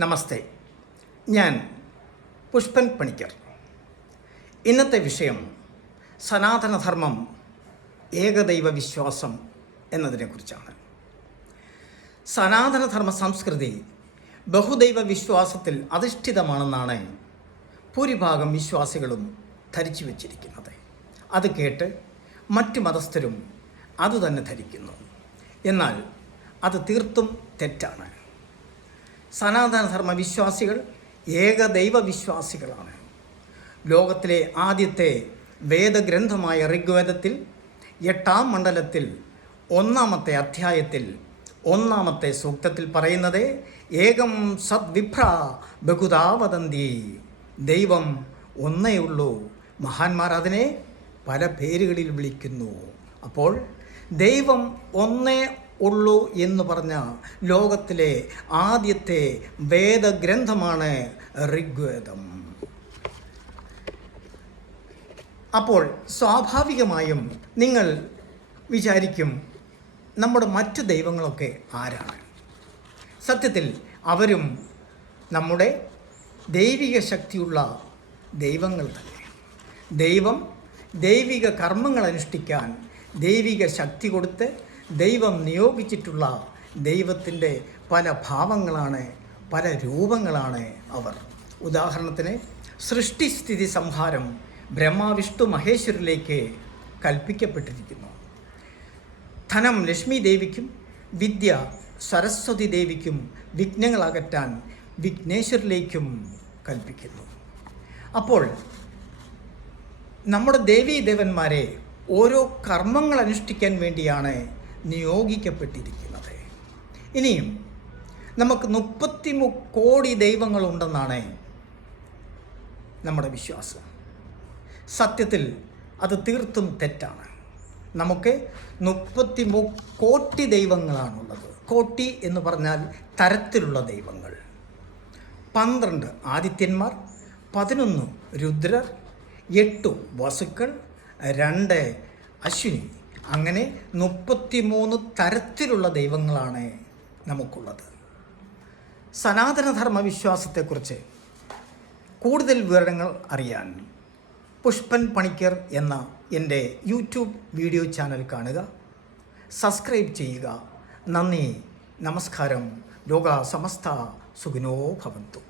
നമസ്തേ, ഞാൻ പുഷ്പൻ പണിക്കർ. ഇന്നത്തെ വിഷയം സനാതനധർമ്മം, ഏകദൈവ വിശ്വാസം എന്നതിനെക്കുറിച്ചാണ്. സനാതനധർമ്മ സംസ്കൃതി ബഹുദൈവ വിശ്വാസത്തിൽ അധിഷ്ഠിതമാണെന്നാണ് ഭൂരിഭാഗം വിശ്വാസികളും ധരിച്ചു വച്ചിരിക്കുന്നത്. അത് കേട്ട് മറ്റു മതസ്ഥരും അതുതന്നെ ധരിക്കുന്നു. എന്നാൽ അത് തീർത്തും തെറ്റാണ്. സനാതനധർമ്മ വിശ്വാസികൾ ഏകദൈവ വിശ്വാസികളാണ്. ലോകത്തിലെ ആദ്യത്തെ വേദഗ്രന്ഥമായ ഋഗ്വേദത്തിൽ 8-ാം മണ്ഡലത്തിൽ 1-ാമത്തെ അധ്യായത്തിൽ 1-ാമത്തെ സൂക്തത്തിൽ പറയുന്നത് ഏകം സദ്വിഭ്ര ബഹുധാ വദന്തി. ദൈവം ഒന്നേ ഉള്ളൂ, മഹാന്മാർ അതിനെ പല പേരുകളിൽ വിളിക്കുന്നു. അപ്പോൾ ദൈവം ഒന്നേ ഉള്ളൂ എന്ന് പറഞ്ഞ ലോകത്തിലെ ആദ്യത്തെ വേദഗ്രന്ഥമാണ് ഋഗ്വേദം. അപ്പോൾ സ്വാഭാവികമായും നിങ്ങൾ വിചാരിക്കും, നമ്മുടെ മറ്റു ദൈവങ്ങളൊക്കെ ആരാണ്? സത്യത്തിൽ അവരും നമ്മുടെ ദൈവിക ശക്തിയുള്ള ദൈവങ്ങൾ തന്നെ. ദൈവം ദൈവിക കർമ്മങ്ങൾ അനുഷ്ഠിക്കാൻ ദൈവിക ശക്തി കൊടുത്ത് ദൈവം നിയോഗിച്ചിട്ടുള്ള ദൈവത്തിൻ്റെ പല ഭാവങ്ങളാണ്, പല രൂപങ്ങളാണ് അവർ. ഉദാഹരണത്തിന് സൃഷ്ടിസ്ഥിതി സംഹാരം ബ്രഹ്മാവിഷ്ണു മഹേശ്വരിലേക്ക് കൽപ്പിക്കപ്പെട്ടിരിക്കുന്നു. ധനം ലക്ഷ്മി ദേവിക്കും വിദ്യ സരസ്വതി ദേവിക്കും വിഘ്നങ്ങൾ അകറ്റാൻ വിഘ്നേശ്വരിലേക്കും കൽപ്പിക്കുന്നു. അപ്പോൾ നമ്മുടെ ദേവീദേവന്മാരെ ഓരോ കർമ്മങ്ങൾ അനുഷ്ഠിക്കാൻ വേണ്ടിയാണ് നിയോഗിക്കപ്പെട്ടിരിക്കുന്നത്. ഇനിയും നമുക്ക് 33 കോടി ദൈവങ്ങളുണ്ടെന്നാണ് നമ്മുടെ വിശ്വാസം. സത്യത്തിൽ അത് തീർത്തും തെറ്റാണ്. നമുക്ക് 33 കോടി ദൈവങ്ങളാണുള്ളത്. കോടി എന്ന് പറഞ്ഞാൽ തരത്തിലുള്ള ദൈവങ്ങൾ. 12 ആദിത്യന്മാർ, 11 രുദ്രർ, 8 വസുക്കൾ, 2 അശ്വിനി, അങ്ങനെ 33 തരത്തിലുള്ള ദൈവങ്ങളാണ് നമുക്കുള്ളത്. സനാതനധർമ്മ വിശ്വാസത്തെക്കുറിച്ച് കൂടുതൽ വിവരങ്ങൾ അറിയാൻ പുഷ്പൻ പണിക്കർ എന്ന എൻ്റെ യൂട്യൂബ് വീഡിയോ ചാനൽ കാണുക, സബ്സ്ക്രൈബ് ചെയ്യുക. നന്ദി, നമസ്കാരം. ലോക സമസ്ത സുഖിനോ ഭവന്തു.